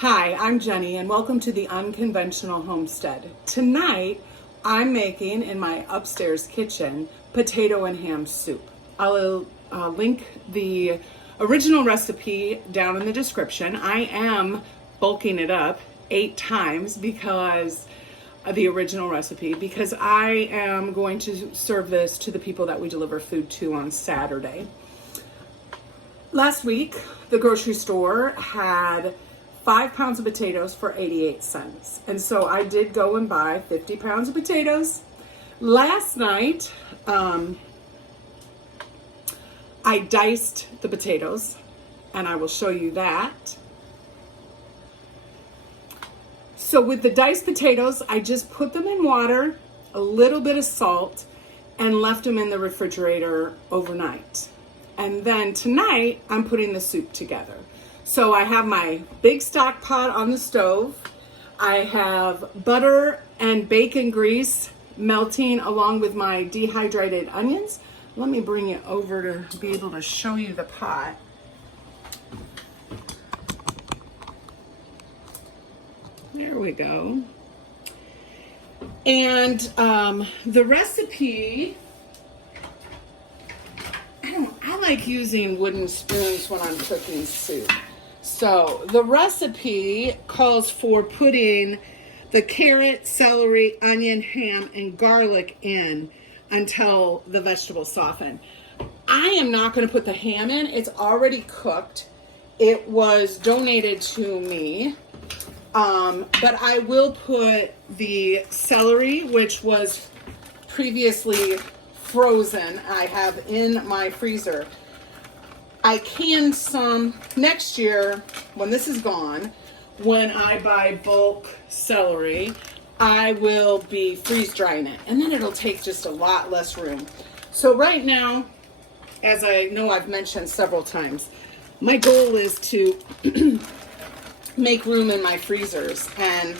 Hi, I'm Jenny and welcome to the Unconventional Homestead. Tonight, I'm making in my upstairs kitchen potato and ham soup. I'll link the original recipe down in the description. I am bulking it up 8 times because of the original recipe, because I am going to serve this to the people that we deliver food to on Saturday. Last week, the grocery store had 5 pounds of potatoes for 88 cents. And so I did go and buy 50 pounds of potatoes. Last night, I diced the potatoes, and I will show you that. So with the diced potatoes, I just put them in water, a little bit of salt, and left them in the refrigerator overnight. And then tonight, I'm putting the soup together. So I have my big stock pot on the stove. I have butter and bacon grease melting along with my dehydrated onions. Let me bring it over to be able to show you the pot. There we go. And the recipe, I like using wooden spoons when I'm cooking soup. So the recipe calls for putting the carrot, celery, onion, ham, and garlic in until the vegetables soften. I am not going to put the ham in. It's already cooked. It was donated to me. But I will put the celery, which was previously frozen, I have in my freezer. I canned some next year when this is gone. When I buy bulk celery, I will be freeze drying it, and then it'll take just a lot less room. So right now, as I know I've mentioned several times, my goal is to make room in my freezers, and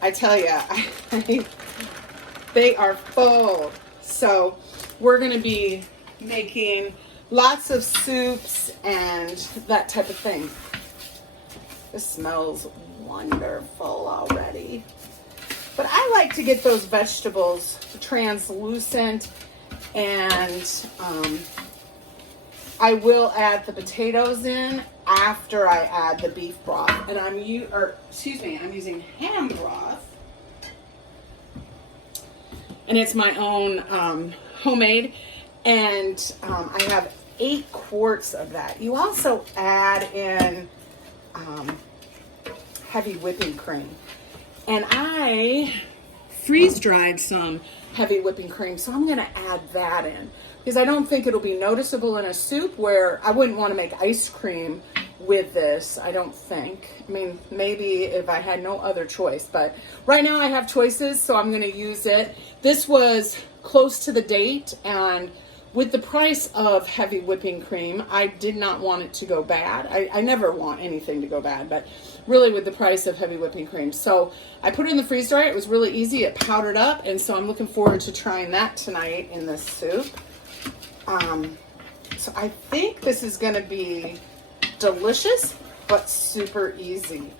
I tell you, they are full. So we're going to be making lots of soups and that type of thing. This smells wonderful already. But I like to get those vegetables translucent, and I will add the potatoes in after I add the beef broth. And I'm using ham broth. And it's my own homemade. And I have 8 quarts of that. You also add in heavy whipping cream. And I freeze dried some heavy whipping cream, so I'm going to add that in, because I don't think it'll be noticeable in a soup, where I wouldn't want to make ice cream with this, I don't think. I mean, maybe if I had no other choice, but right now I have choices, so I'm going to use it. This was close to the date, and with the price of heavy whipping cream, I did not want it to go bad. I never want anything to go bad, but really with the price of heavy whipping cream. So I put it in the freeze dryer. It was really easy. It powdered up, and so I'm looking forward to trying that tonight in this soup. So I think this is going to be delicious, but super easy.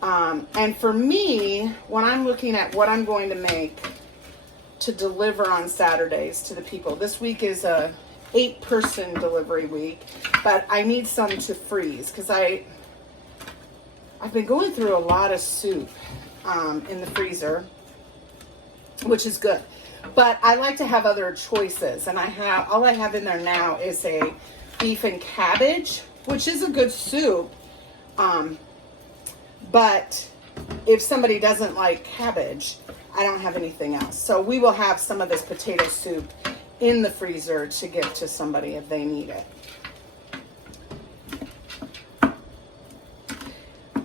And for me, when I'm looking at what I'm going to make to deliver on Saturdays to the people, this week is a 8-person delivery week, but I need some to freeze, because I've been going through a lot of soup in the freezer, which is good. But I like to have other choices, and all I have in there now is a beef and cabbage, which is a good soup. But if somebody doesn't like cabbage, I don't have anything else. So we will have some of this potato soup in the freezer to give to somebody if they need it.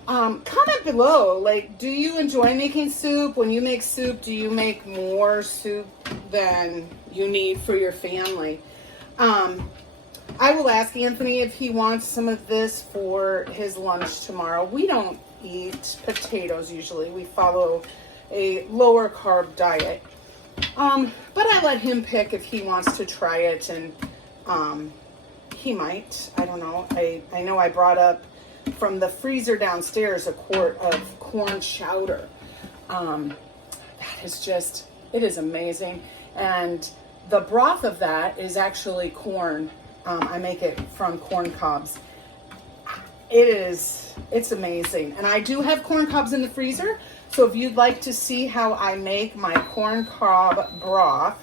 Comment below, like, do you enjoy making soup? When you make soup, do you make more soup than you need for your family? I will ask Anthony if he wants some of this for his lunch tomorrow. We don't eat potatoes usually. We follow a lower carb diet. But I let him pick if he wants to try it, and he might. I don't know. I know I brought up from the freezer downstairs a quart of corn chowder. That is just, it is amazing. And the broth of that is actually corn. I make it from corn cobs. It's amazing. And I do have corn cobs in the freezer. So if you'd like to see how I make my corn cob broth,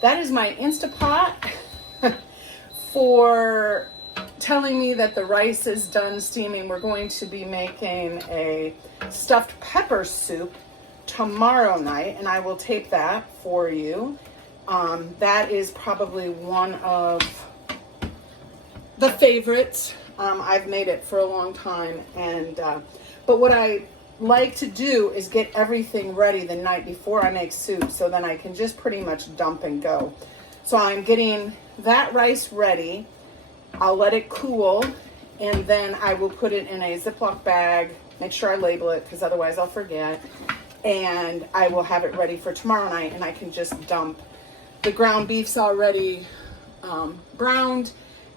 that is my Instapot for telling me that the rice is done steaming. We're going to be making a stuffed pepper soup tomorrow night, and I will tape that for you. That is probably one of the favorites. I've made it for a long time, and but what I like to do is get everything ready the night before I make soup, so then I can just pretty much dump and go. So I'm getting that rice ready. I'll let it cool, and then I will put it in a Ziploc bag. Make sure I label it, because otherwise I'll forget. And I will have it ready for tomorrow night, and I can just dump. The ground beef's already browned.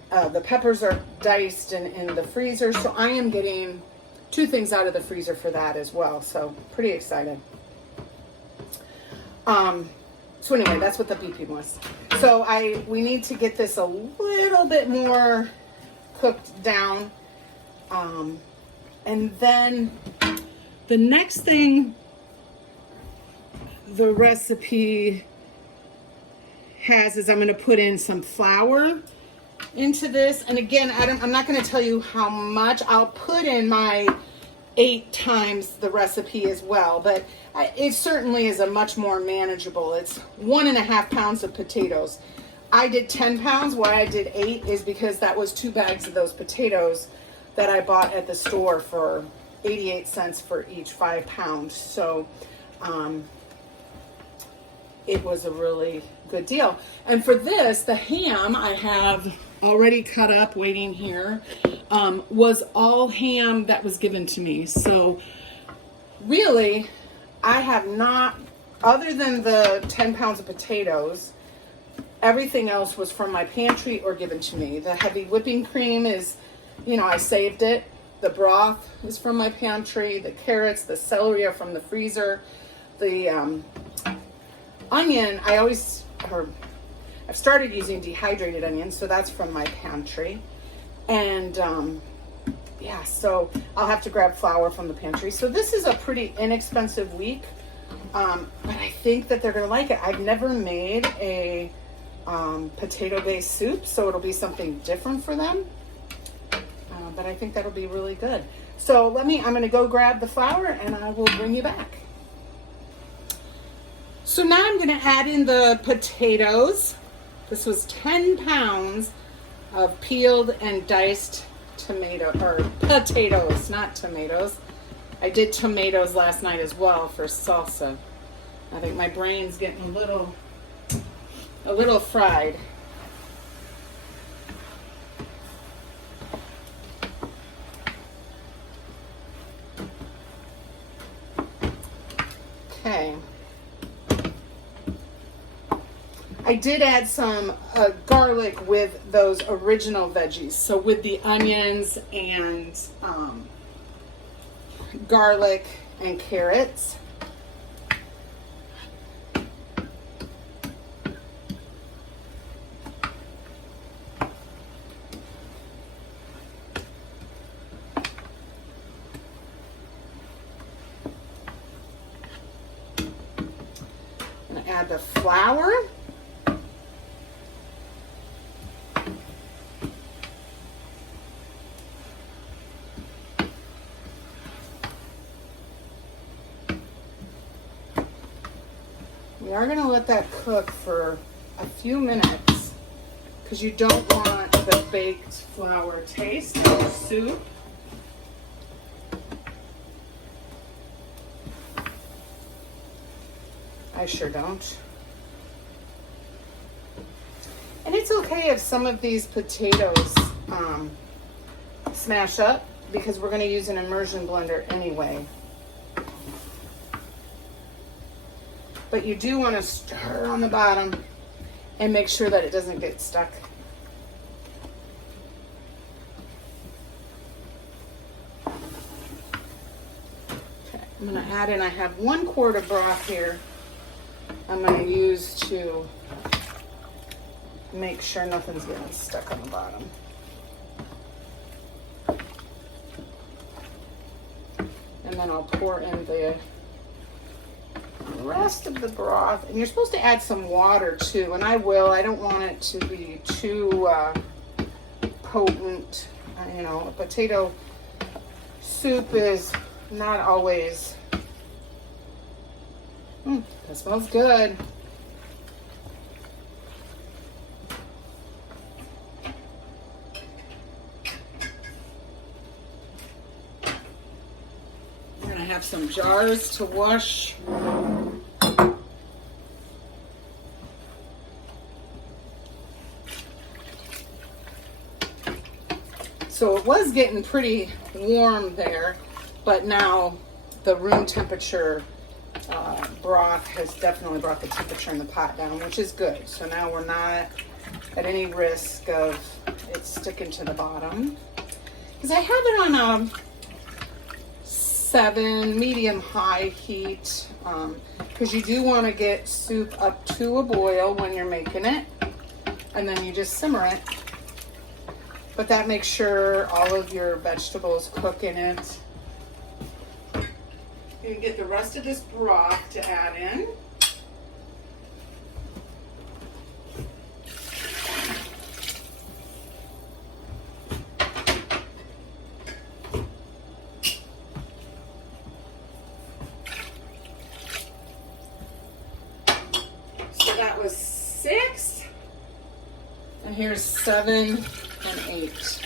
The peppers are diced and in the freezer, so I am getting 2 things out of the freezer for that as well. So pretty excited. So anyway, that's what the BP was. So we need to get this a little bit more cooked down. And then the next thing the recipe has is I'm going to put in some flour into this. And again, I'm not going to tell you how much. I'll put in my 8 times the recipe as well, but it certainly is a much more manageable. It's 1.5 pounds of potatoes. I did 10 pounds. Why I did 8 is because that was 2 bags of those potatoes that I bought at the store for 88 cents for each 5 pounds. So it was a really good deal. And for this, the ham I have already cut up waiting here was all ham that was given to me. So really, I have not, other than the 10 pounds of potatoes, everything else was from my pantry or given to me. The heavy whipping cream is, I saved it. The broth is from my pantry. The carrots, the celery are from the freezer. The onion, I've started using dehydrated onions, so that's from my pantry. And yeah, so I'll have to grab flour from the pantry. So this is a pretty inexpensive week, but I think that they're gonna like it. I've never made a potato-based soup, so it'll be something different for them. But I think that'll be really good. So I'm gonna go grab the flour and I will bring you back. So now I'm gonna add in the potatoes. This was 10 pounds of peeled and diced potatoes, not tomatoes. I did tomatoes last night as well for salsa. I think my brain's getting a little fried. Okay. I did add some garlic with those original veggies. So with the onions and garlic and carrots. I'm going to add the flour. We are going to let that cook for a few minutes because you don't want the baked flour taste in the soup. I sure don't. And it's okay if some of these potatoes smash up because we're going to use an immersion blender anyway. But you do want to stir on the bottom and make sure that it doesn't get stuck. I'm gonna add in, I have 1 quart of broth here. I'm gonna use to make sure nothing's getting stuck on the bottom. And then I'll pour in the rest of the broth. And you're supposed to add some water too, and I will. I don't want it to be too potent. You know, a potato soup is not always. That smells good. I'm gonna have some jars to wash. So it was getting pretty warm there, but now the room temperature broth has definitely brought the temperature in the pot down, which is good. So now we're not at any risk of it sticking to the bottom. Because I have it on a 7 medium-high heat, because you do want to get soup up to a boil when you're making it, and then you just simmer it. But that makes sure all of your vegetables cook in it. You can get the rest of this broth to add in. So that was 6. And here's 7 and 8.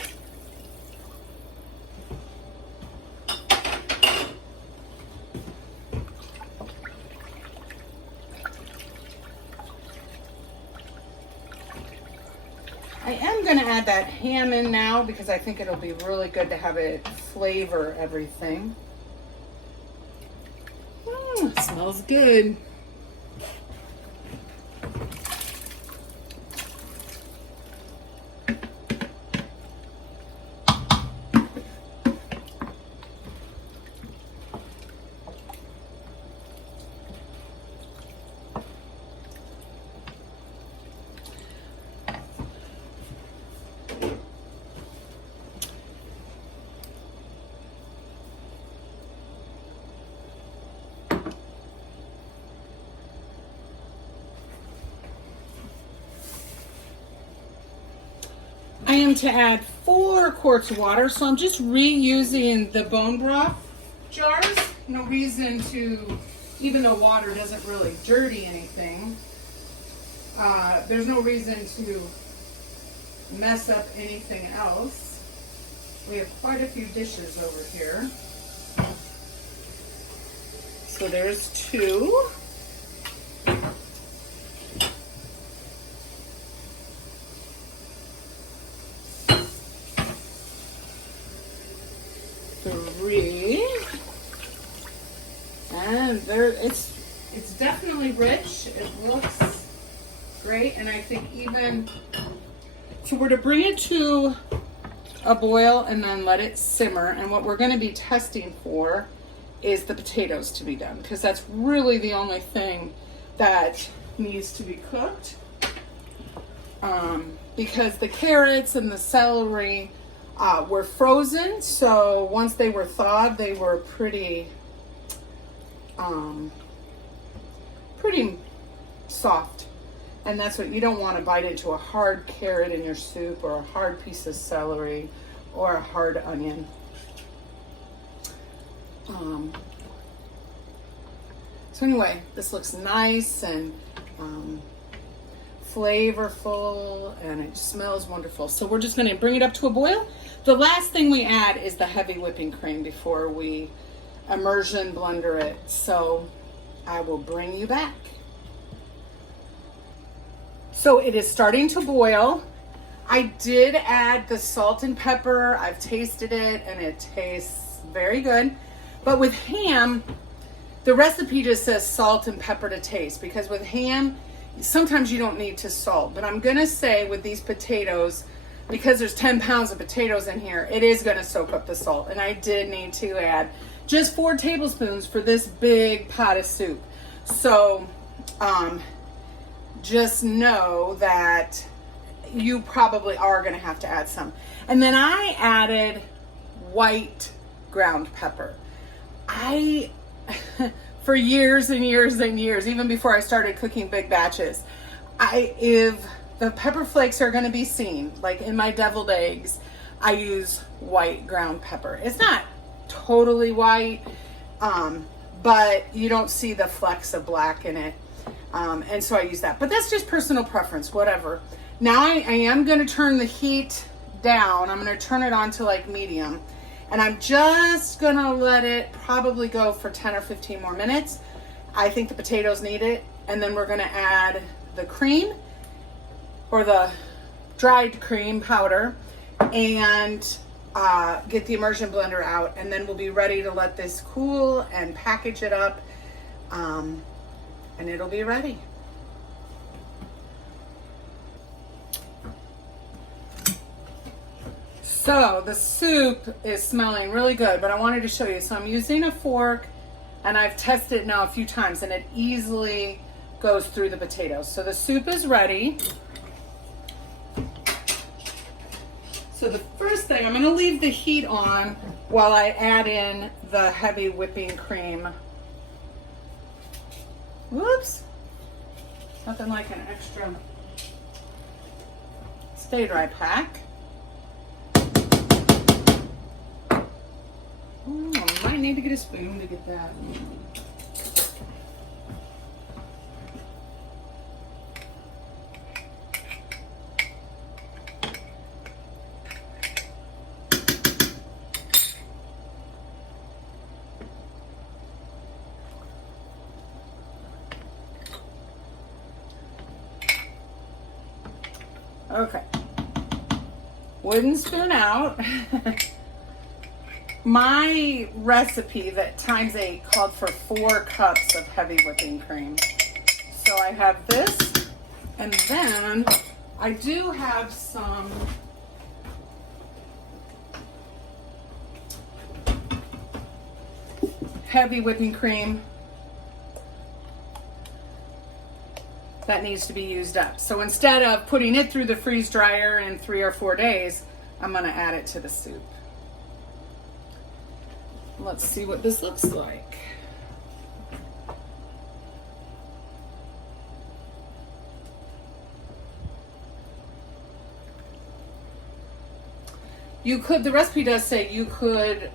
I am going to add that ham in now because I think it'll be really good to have it flavor everything. Smells good. I am to add 4 quarts of water, so I'm just reusing the bone broth jars. No reason to, even though water doesn't really dirty anything, there's no reason to mess up anything else. We have quite a few dishes over here. So there's 2. 3, and there it's definitely rich. It looks great, and I think even so we're to bring it to a boil and then let it simmer. And what we're going to be testing for is the potatoes to be done, because that's really the only thing that needs to be cooked. Because the carrots and the celery were frozen, so once they were thawed, they were pretty soft, and that's what you don't want to bite into, a hard carrot in your soup, or a hard piece of celery, or a hard onion. So anyway, this looks nice and flavorful, and it smells wonderful. So we're just going to bring it up to a boil. The last thing we add is the heavy whipping cream before we immersion blender it. So I will bring you back. So it is starting to boil. I did add the salt and pepper. I've tasted it and it tastes very good. But with ham, the recipe just says salt and pepper to taste, because with ham, sometimes you don't need to salt. But I'm gonna say with these potatoes, because there's 10 pounds of potatoes in here, it is gonna soak up the salt. And I did need to add just 4 tablespoons for this big pot of soup. So just know that you probably are going to have to add some. And then I added white ground pepper. For years and years and years, even before I started cooking big batches, if the pepper flakes are going to be seen, like in my deviled eggs, I use white ground pepper. It's not totally white, but you don't see the flecks of black in it. And so I use that. But that's just personal preference, whatever. Now I am going to turn the heat down. I'm going to turn it on to like medium. And I'm just going to let it probably go for 10 or 15 more minutes. I think the potatoes need it. And then we're going to add the cream, or the dried cream powder, and get the immersion blender out. And then we'll be ready to let this cool and package it up. And it'll be ready. So the soup is smelling really good, but I wanted to show you. So I'm using a fork, and I've tested it now a few times, and it easily goes through the potatoes. So the soup is ready. So the first thing, I'm going to leave the heat on while I add in the heavy whipping cream. Whoops. Nothing like an extra Stay Dry pack. Oh, I might need to get a spoon to get that. Okay. Wooden spoon out. My recipe that times 8 called for 4 cups of heavy whipping cream. So I have this, and then I do have some heavy whipping cream that needs to be used up. So instead of putting it through the freeze dryer in 3 or 4 days, I'm going to add it to the soup. Let's see what this looks like. You could, the recipe does say you could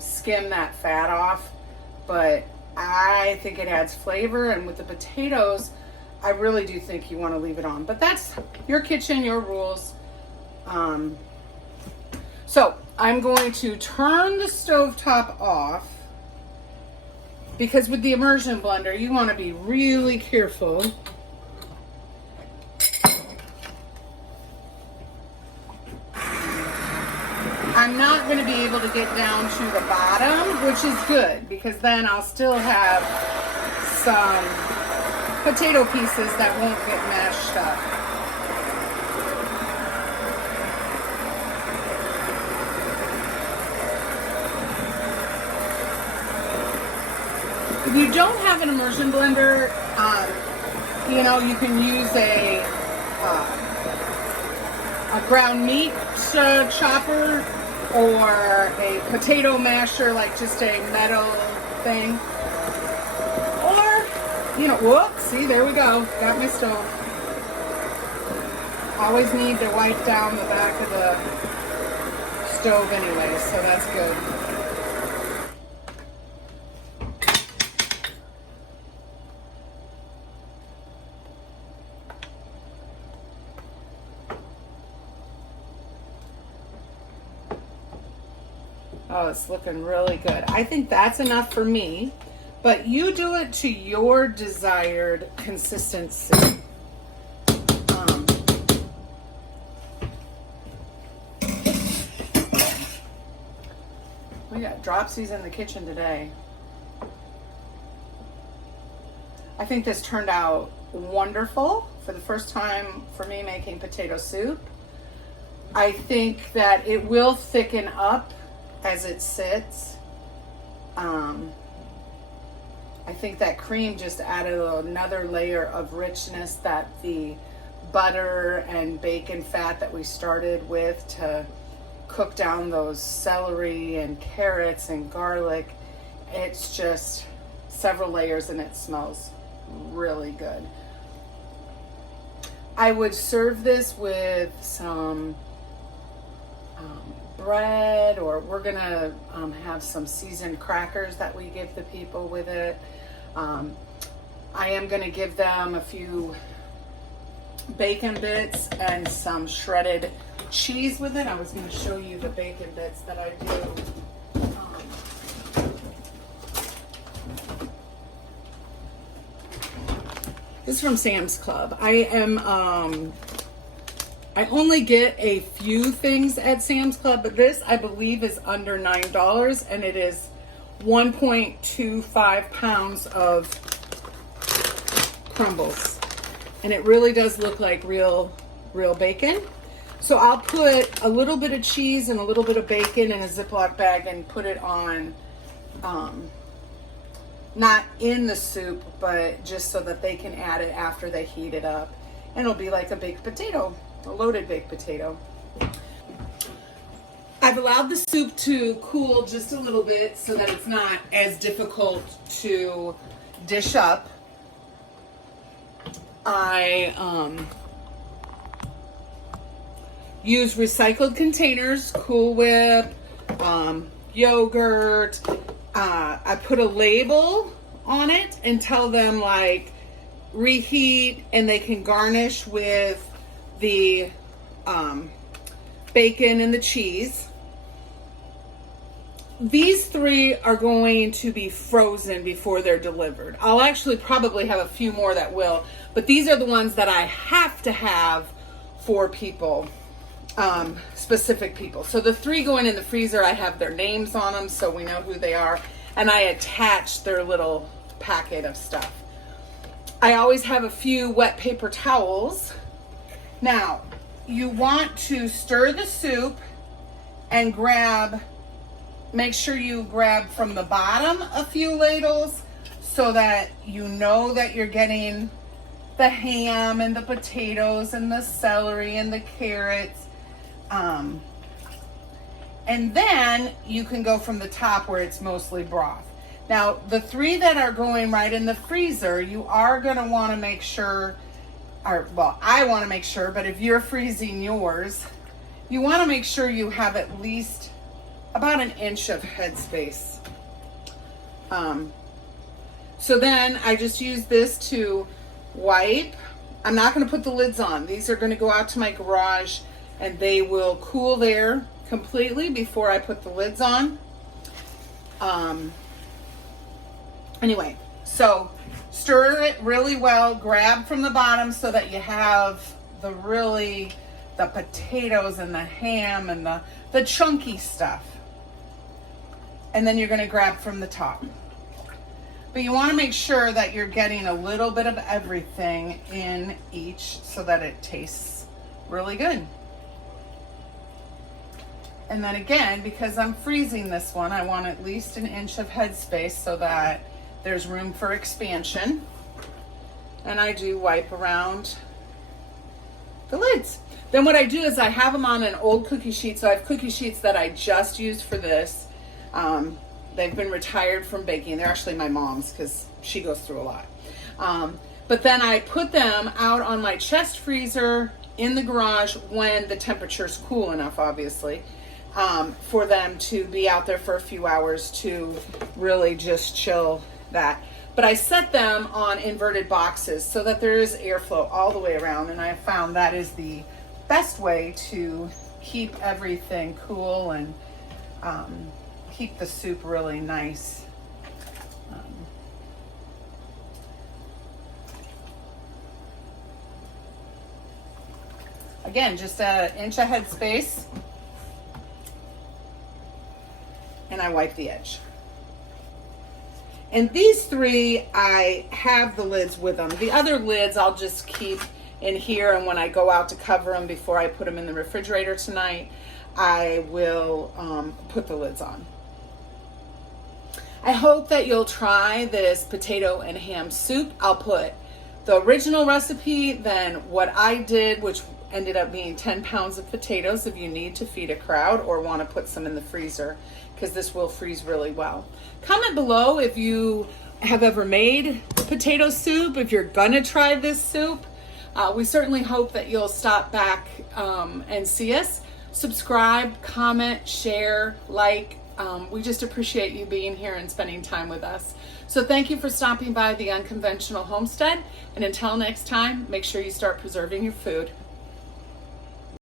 skim that fat off, but I think it adds flavor, and with the potatoes, I really do think you want to leave it on. But that's your kitchen, your rules. So I'm going to turn the stovetop off, because with the immersion blender, you want to be really careful. I'm not going to be able to get down to the bottom, which is good, because then I'll still have some potato pieces that won't get mashed up. If you don't have an immersion blender, you know, you can use a ground meat chopper, or a potato masher, like just a metal thing. Or, you know, whoops, see, there we go. Got my stove. Always need to wipe down the back of the stove anyway, so that's good. Oh, it's looking really good. I think that's enough for me, but you do it to your desired consistency. We got dropsies in the kitchen today. I think this turned out wonderful for the first time for me making potato soup. I think that it will thicken up as it sits. I think that cream just added another layer of richness that the butter and bacon fat that we started with to cook down those celery and carrots and garlic. It's just several layers and it smells really good. I would serve this with some bread, or we're gonna have some seasoned crackers that we give the people with it. I am gonna give them a few bacon bits and some shredded cheese with it. I was gonna show you the bacon bits that I do. This is from Sam's Club. I only get a few things at Sam's Club, but this I believe is under $9, and it is 1.25 pounds of crumbles. And it really does look like real bacon. So I'll put a little bit of cheese and a little bit of bacon in a Ziploc bag and put it on, not in the soup, but just so that they can add it after they heat it up. And it'll be like a baked potato, a loaded baked potato. I've allowed the soup to cool just a little bit so that it's not as difficult to dish up. I use recycled containers, Cool Whip, yogurt. I put a label on it and tell them like reheat, and they can garnish with the bacon and the cheese. These three are going to be frozen before they're delivered. I'll actually probably have a few more that will, but these are the ones that I have to have for people, specific people. So the three going in the freezer, I have their names on them so we know who they are, and I attach their little packet of stuff. I always have a few wet paper towels. Now, you want to stir the soup and make sure you grab from the bottom a few ladles so that you know that you're getting the ham and the potatoes and the celery and the carrots. And then you can go from the top where it's mostly broth. Now, the three that are going right in the freezer, you are going to want to make sure, or well, I want to make sure, but if you're freezing yours, you want to make sure you have at least about 1 inch of headspace. So then I just use this to wipe. I'm not going to put the lids on. These are going to go out to my garage and they will cool there completely before I put the lids on. Anyway, so stir it really well, grab from the bottom so that you have the potatoes and the ham and the chunky stuff. And then you're going to grab from the top. But you want to make sure that you're getting a little bit of everything in each so that it tastes really good. And then again, because I'm freezing this one, I want at least 1 inch of headspace so that there's room for expansion. And I do wipe around the lids. Then what I do is I have them on an old cookie sheet. So I have cookie sheets that I just used for this. They've been retired from baking. They're actually my mom's because she goes through a lot. But then I put them out on my chest freezer in the garage when the temperature's cool enough, obviously, for them to be out there for a few hours to really just chill that. But I set them on inverted boxes so that there is airflow all the way around, and I found that is the best way to keep everything cool and keep the soup really nice. Again, just 1 inch of headspace, and I wipe the edge. And these three, I have the lids with them. The other lids I'll just keep in here, and when I go out to cover them before I put them in the refrigerator tonight, I will put the lids on. I hope that you'll try this potato and ham soup. I'll put the original recipe, then what I did, which ended up being 10 pounds of potatoes if you need to feed a crowd or want to put some in the freezer, because this will freeze really well. Comment below if you have ever made potato soup, if you're gonna try this soup. We certainly hope that you'll stop back and see us. Subscribe, comment, share, like. We just appreciate you being here and spending time with us. So thank you for stopping by the Unconventional Homestead. And until next time, make sure you start preserving your food.